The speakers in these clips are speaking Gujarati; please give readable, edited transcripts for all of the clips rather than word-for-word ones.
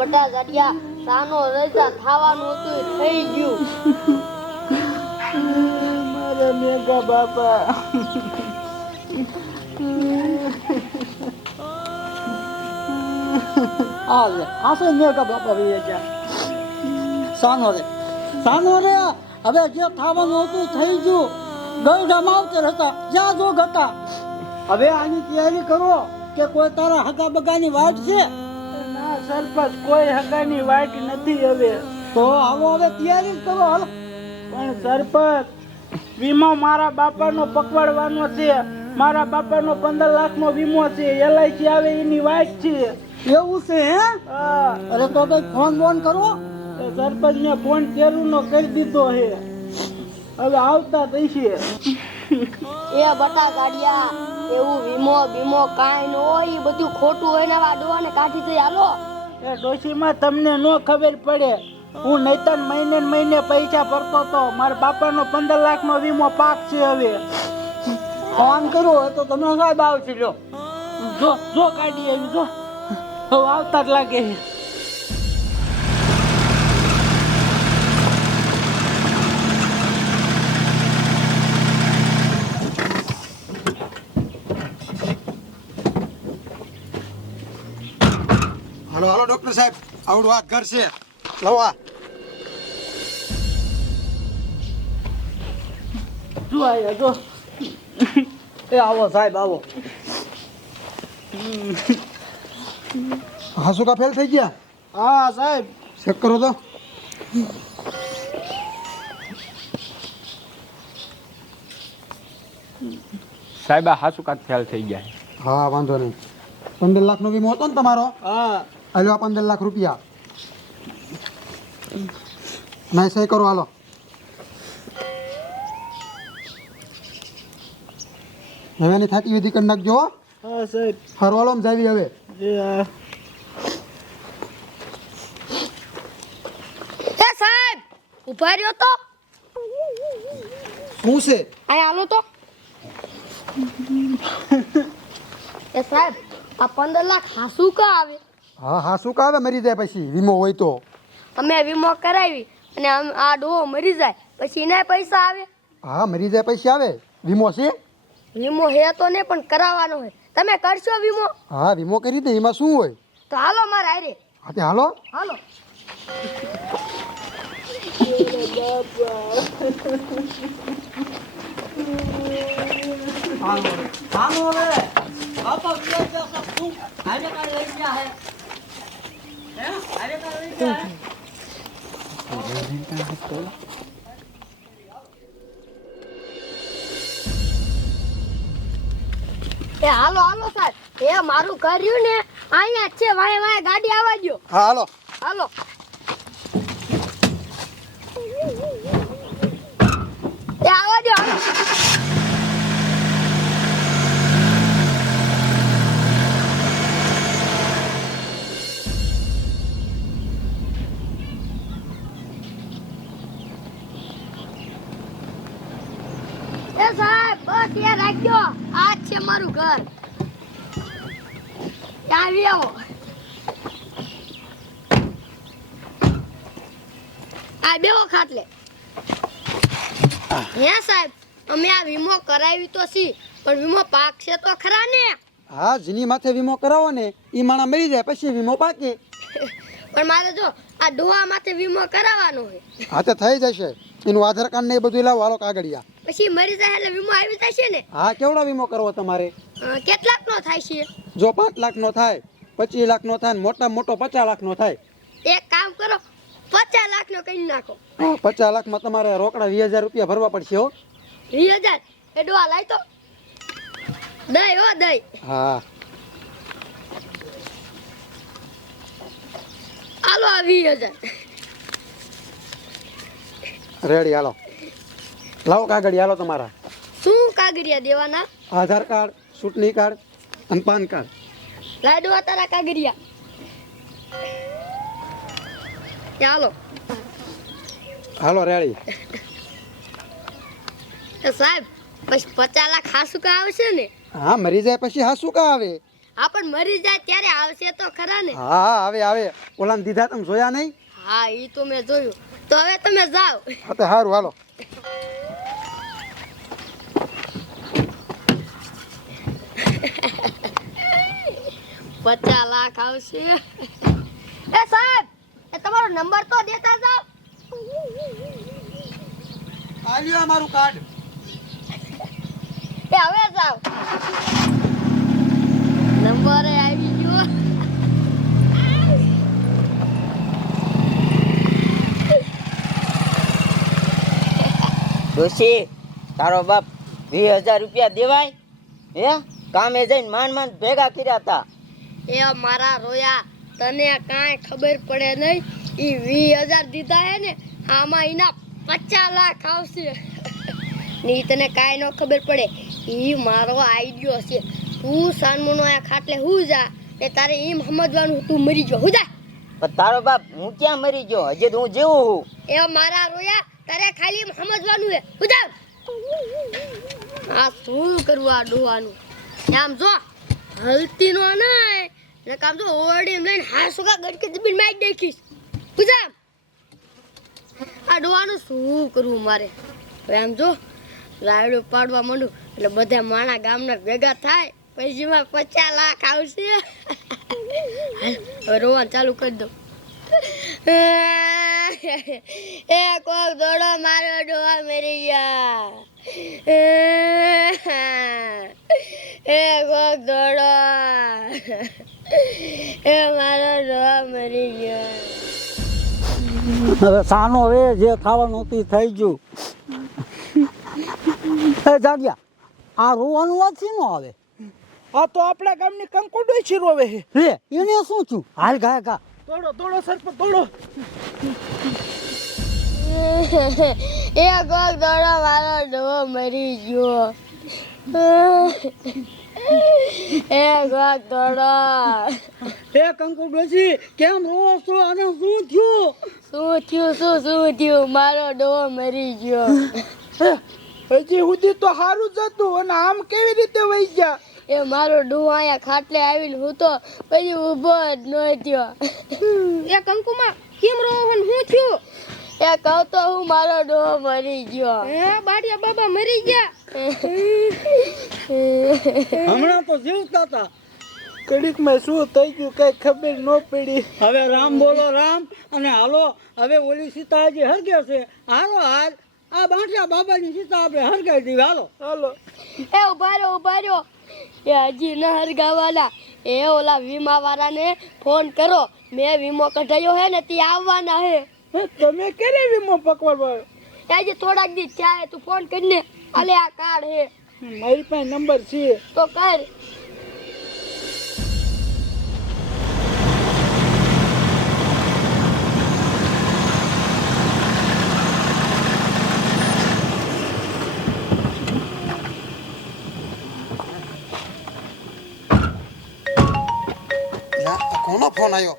બટા ગાડિયા સાનો રજા થાવાનું હતું એ થઈ ગયું. મારા મેઘા બાપા આસો મેઘા બાપા વી ગયા સાનો રે હવે જે થવાનું હતું થઈ ગયું. ગરડા માવતર હતા જ્યાં જોગ હતા. હવે આની તૈયારી કરો કે કોઈ તારા હગા બગાની વાટ છે? ના સરપંચ કોઈ હગાની વાટ નથી હવે. તો આવો હવે તૈયારી જ કરો હાલો. પણ સરપંચ વીમો મારા બાપાનો પકવાડવાનો છે. મારા બાપાનો 15 લાખનો વીમો છે. LIC આવે એની વાટ છે. એવું છે હે? હા. અરે તો કઈ ફોન બોન કરો. સરપંચ ને ફોન તેરુનો કરી દીધો છે. હવે આવતા થશે. એ બટા ગાડિયા એવું વીમો કાંઈ ન હોય, એ બધું ખોટું હોય ને વાડવાને કાઢી જઈ હાલો. એ ડોશીમાં તમને ન ખબર પડે. હું નૈતન મહિને ને મહિને પૈસા ભરતો હતો. મારા બાપાનો 15 લાખનો વીમો પાક છે. હવે ફોન કરો તો તમે સાહેબ આવશે લ્યો. જો કાઢી આવી જો. હવે આવતા જ લાગે છે. હાલો ડોક્ટર સાહેબ, આવડું હાથ ઘર છે. લવા જો આયા જો. એ આવો સાહેબ આવો. હાસુકા ફેલ થઈ ગયા. હા સાહેબ. ચેક કરો તો. સાહેબ આ હાસુકાત ફેલ થઈ ગયા. હા વાંધો નહીં. 15 લાખનો વીમો હતો ને તમારો? હા. હાલો આ 15 લાખ રૂપિયા. ના સહી કરો હાલો. હવે ની થાતી વિધિ કરી નાખજો. હા સાહેબ. ફરવાલો જાવી હવે. એ સાહેબ ઉભા રહ્યો તો. શું છે? અહીં હાલો તો. એ સાહેબ આ 15 લાખ હાસુ કા આવે? હા હાસુકા આવે મરી જાય પછી વીમો હોય તો. અમે વીમો કરાવી અને આ ડોહો મરી જાય પછી એના પૈસા આવે? હા મરી જાય પછી આવે. વીમો છે? વીમો હે તો ને પણ કરાવવાનો હોય. તમે કરશો વીમો? હા વીમો કરી દે. એમાં શું હોય? તો હાલો મારે હારે. હા તે હાલો. હાલો. સાનો રે બાપા કે સબ તું હારે કાઢી લઈ ગયા હે. હારે કાઢી લઈ ગયા હે. એ હાલો સાહેબ. એ મારું ઘર રહ્યું ને અહીંયા જ છે. વાય ગાડી આવવા દ્યો. હા હાલો. હાલો. એ આવવા દ્યો હાલો. એ સાહેબ બસ એ રાખજો. આ જ છે મારું ઘર. આવી આવો. આ બેહો ખાટલે. હે સાહેબ અમે આ વીમો કરાવી તો છી પણ વીમો પાકશે તો ખરા ને? હા જેની માથે વીમો કરાવો ને એ માણા મરી જાય પછી વીમો પાકે. પણ મારે જો આ ડોહા માથે વીમો કરાવવાનો હોય. હા તે થઈ જશે. એનું આધાર કાર્ડ ને એ બધું લાવો હાલો કાગળિયા. પછી મરી જાય એટલે વીમો આવી જશે ને? હા કેવડો વીમો કરવો તમારે? કેટલાક નો થાય છે? જો 5 લાખનો થાય, 25 લાખનો થાય ને મોટામાં મોટો 50 લાખનો થાય. એક કામ કરો 50 લાખનો કરી નાખો. 50 લાખમાં તમારે રોકડા 20,000 રૂપિયા ભરવા પડશે હો. 20,000 એ ડોહા લાય તો દઈ હો દઈ. હા હાલો આ 20,000. રેડી હાલો. લાવો કાગળિયા હાલો તમારા. શું કાગળિયા દેવાના? આધાર કાર્ડ, ચૂંટણી કાર્ડ અને પાન કાર્ડ. લાય ડોહા તારા કાગળિયા. ચાલો હાલો રેડી. સાહેબ પછી 50 લાખ હાસુ કા આવશે ને? હા મરી જાય પછી હા શું કા આવે? હા પણ મરી જાય ત્યારે આવશે તો ખરા ને. હા હા આવે આવે ઓલાને દીધા તમે જોયા નહીં? હા ઈ તો મેં જોયું. તો હવે તમે જાઓ. હા તો સારું હાલો. 50 લાખ આવશે. એ સાહેબ એ તમારો નંબર તો દેતા જાઓ. આ લ્યો મારું કાર્ડ. એ હવે જાઓ. નંબર આવી ગયો. ડોશી તારો બાપ 20,000 રૂપિયા દેવાય હે? કામે જઈને માંડ માંડ ભેગા કર્યા હતા. એ મારા રોયા તને કાંઈ ખબર પડે નહીં. ઈ 20,000 દીધા હે ને આમાં એના 50 લાખ આવશે. ની તને કાંઈ ન ખબર પડે. ઈ મારો આઈડિયો છે. તું સાનમોનો આ ખાટલે હું જા એ તારે એમ સમજવાનું તું મરી ગયો હું જા. પણ તારો બાપ હું ક્યાં મરી ગયો? હજી તો હું જેવું હું. એ મારા રોયા તારે ખાલી એમ સમજવાનું હે હું જા. આ શું કરવું આ ડોવાનું? આમ જો હલતી નો નહીં ને કામ જો ઓરડી લઈને હાસુકા ગડકે દબીને મારી નાખીશ. પૂજા આ ડોવાનું શું કરવું મારે? હવે આમ જો રાયડો પાડવા માંડું એટલે બધા માણા ગામના ભેગા થાય પછી માં 50 લાખ આવશે. હવે રોવાનું ચાલુ કરી દો. એ કોક દોડો મારો ડોહા મરી ગયા. એ કોક દોડો એ મારો ડોહા મરી ગયા. હવે સાનો રે જે થવાનું હતું એ થઈ ગયું. એ જાગ્યા આ રોવાનું વાત છે નો આવે. આ તો આપણા ગામની કંકોડો છે રોવે છે. રે એને શું થયું? હાલ ગાય ગા. દોડો દોડો સરપંચ દોડો. એ કોક દોડો મારો ડોહો મરી ગયો. એ કોક દોડો. એ કંકુ ડોશી કેમ રોવો છો અને શું થયું? શું થયું મારો ડોહો મરી ગયો. હજી સુધી તો સારું જ હતું અને આમ કેવી રીતે વહી ગયા? એ મારો ડોહો અહીંયા ખાટલે આવીને હું તો પછી ઊભો જ ન થયો. એ કંકુમાં કેમ રોવો શું થયું? એ કહું તો હું મારો ડોહો મરી ગયો. હે બાડિયા બાબા મરી ગયા? હમણાં તો જીવતા હતા. કડીકમાં શું થઈ ગયું કઈ ખબર ન પડી. હવે રામ બોલો રામ અને હાલો હવે ઓલી સીતા હજી હરગે છે. હાલો હાલ આ બાંટિયા બાબાની સીતા આપણે હરગાઈ દીધી. હાલો હાલો. એ ઉભા રહ્યો એ હજી ન હરગાવાના. એ ઓલા વીમા વાળાને ફોન કરો. મેં વીમો કઢાયો હે ને તે આવવાના હે. હે, તમે ક્યારે વીમો પકવાડવા? એ હજી થોડાક દી થયા તું ફોન કરીને આલે આ કાર્ડ હે મારી પાસે નંબર છે. તો કર. કોનો ફોન આવ્યો?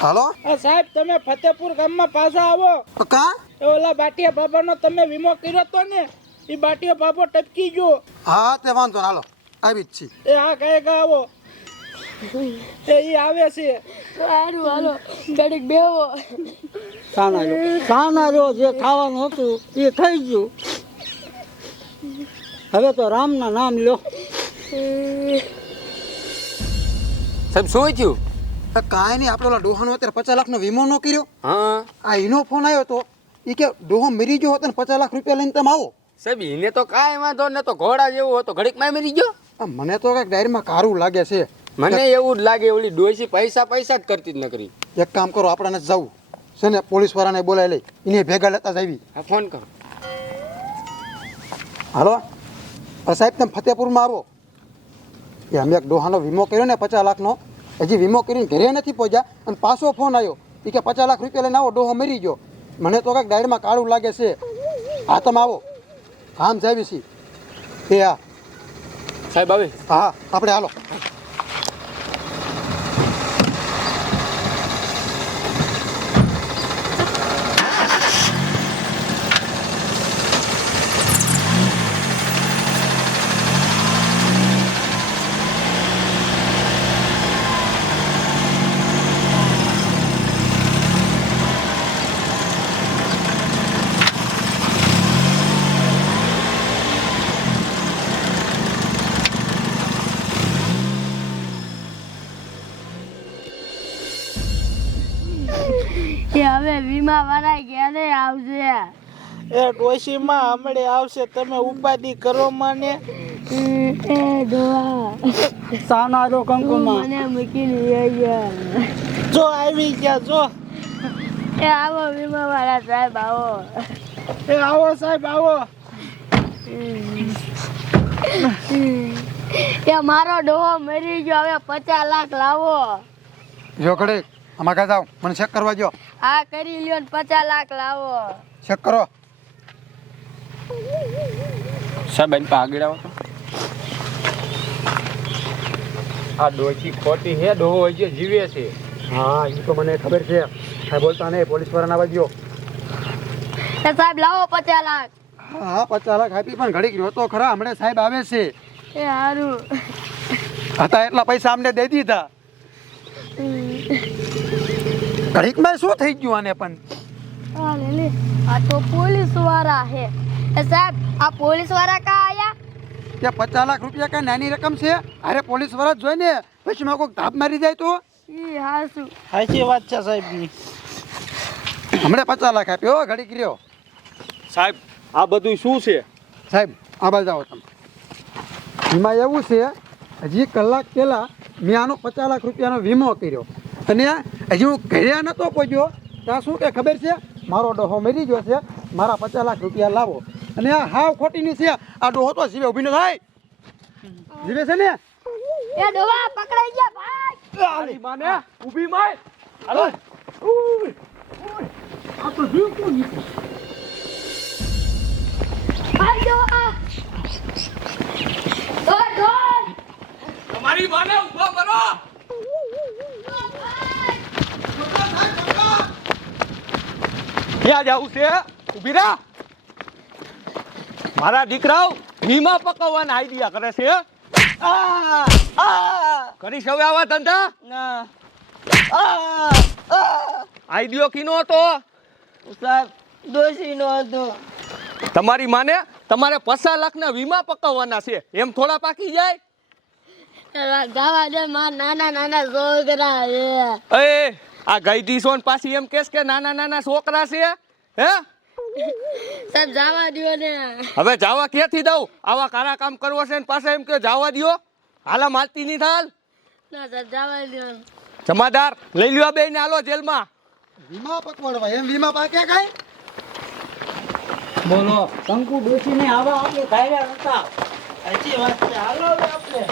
હાલો સાહેબ તમે ફતેપુર ગામમાં પાછા આવો. કા? એ ઓલા બાટિયા બાબાનો તમે વીમો કર્યો તો ને એ બાટિયા બાબો ટપકી ગયો. હા તે વાંધો ને હાલો આવી જ છી. એ હા ગાયકા આવો. એ ઈ આવે છે. સારું હાલો ઘડીક બેહો. સાના જો જે થવાનું હતું એ થઈ ગયું. હવે તો રામના નામ લ્યો. સાહેબ શું થયું? કાંઈ નહીં આપણે ઓલા ડોહાનો અત્યારે 50 લાખનો વીમો ન કર્યો. હા આ એનો ફોન આવ્યો તો એ કે ડોહો મરી ગયો હતો ને 50 લાખ રૂપિયા લઈને તમે આવો. સાહેબ એને તો કાંઈ વાંધો ને તો ઘોડા જેવો હતો ઘડીકમાં મરી ગયો. આ મને તો કંઈક ડાયરીમાં કારું લાગે છે. મને એવું જ લાગે ઓલી ડોસી પૈસા જ કરતી જ નકરી. એક કામ કરો આપણે જવું છે ને પોલીસ વાળાને બોલાવી લઈ એને ભેગા લેતા જ આવી. હા ફોન કરો. હાલો સાહેબ તમે ફતેપુરમાં આવો. એ અમે એક ડોહાનો વીમો કર્યો ને 50 લાખનો હજી વીમો કરીને ઘરે નથી પહોંચ્યા અને પાછો ફોન આવ્યો એ કે 50 લાખ રૂપિયા લઈને આવો ડોહો મરી ગયો. મને તો કંઈક ડાયરીમાં કાળું લાગે છે. હા તમે આવો આમ જાવી છીએ. એ હા સાહેબ આવે. હા આપણે હાલો. વીમા વાળા ક્યારે આવશે? એ ડોશીમાં હમણે આવશે, તમે ઉપાધિ કરો મને. એ ડોહા સાનો આવ્યો કંકુમાં. મને મૂકીને લઈ ગયા. જો આવી ગયા જો. એ આવો વીમા વાળા સાહેબ આવો. એ આવો સાહેબ આવો. એ મારો ડોહો મરી ગયો, હવે 50 લાખ લાવો. જો ઘડીક આમાં કા જાવ, મને ચેક કરવા જો. આ કરી લ્યો ને 50 લાખ લાવો. ચેક કરો. સાહેબ એની પાસે આગળ આવો તો. આ ડોશી ખોટી હે, ડોહો હજી જીવે છે. હા એ તો મને ખબર છે. હા બોલતા નહીં, પોલીસ વાળાને આવવા દ્યો. એ સાહેબ લાવો 50 લાખ. હા 50 લાખ આપી, પણ ઘડીક રહ્યો તો ખરા, હમણાં સાહેબ આવે છે. એ હારું. હતા એટલા પૈસા અમને દઈ દીધા. ઘડીકમાં શું થઈ ગયું આને? પણ આ લે લે, આ તો પોલીસ વાળા હે. એ સાહેબ આ પોલીસ વાળા કા આયા? તે 50 લાખ રૂપિયા કઈ નાની રકમ છે? અરે પોલીસ વાળા જ જોઈ ને, પછી માં કોઈ ધાપ મારી જાય તો. ઈ હાસુ. સાચી વાત છે સાહેબની. હમણાં 50 લાખ આપ્યો, ઘડીક રહ્યો. સાહેબ આ બધું શું છે? સાહેબ આ બાજુ આવો તમે. એમાં એવું છે, હજી કલાક પહેલા મેં આનો 50 લાખ રૂપિયાનો વીમો કર્યો, અને હજી હું ઘરે નહોતો પહોંચ્યો ત્યાં શું કે ખબર છે, મારો ડોહો મરી ગયો છે, મારા 50 લાખ રૂપિયા લાવો. અને આ હાવ ખોટીની છે. આ ડોહો તો જીવે ઊભી ન થાય. જીવે છે ને? એ ડોહા પકડાઈ ગયા ભાઈ. તારી માને ઊભી માય. હાલો ભાઈ ડોહા. ઓય ડોહા. તમારી માને ઊભો કરો. ક્યાં જાવું છે? ઊભી રહા. મારા દીકરાઓ વીમા પકવવાના આઈડિયા કરે છે. કરી હવે આવા ધંધા? ના આઈડિયો કીનો હતો? સાહેબ ડોશીનો હતો. તમારી માને તમારે 50 લાખના વીમા પકવવાના છે, એમ થોડા પાકી જાય? ગાવા દે, માર નાના નાના છોકરા છે. એ આ ગઈડી સોન પાછી એમ કેસ કે નાના નાના છોકરા છે? હે સાહેબ જવા દ્યો ને. હવે જાવા ક્યાંથી દઉં? આવા કારા કામ કરવો છે ને પાછા એમ કે જાવા દ્યો. હાલા માલતી નહીં થાલ. ના સાહેબ જવા દ્યો. જમાદાર લઈ લ્યો બે ને હાલો જેલમાં. વીમા પકવાડવા એમ વીમા પાકે કાંઈ? બોલો કંકુ ડોશીને આવા આપણે ધાર્યા હતા. સાચી વાત છે. હાલો હવે આપણે.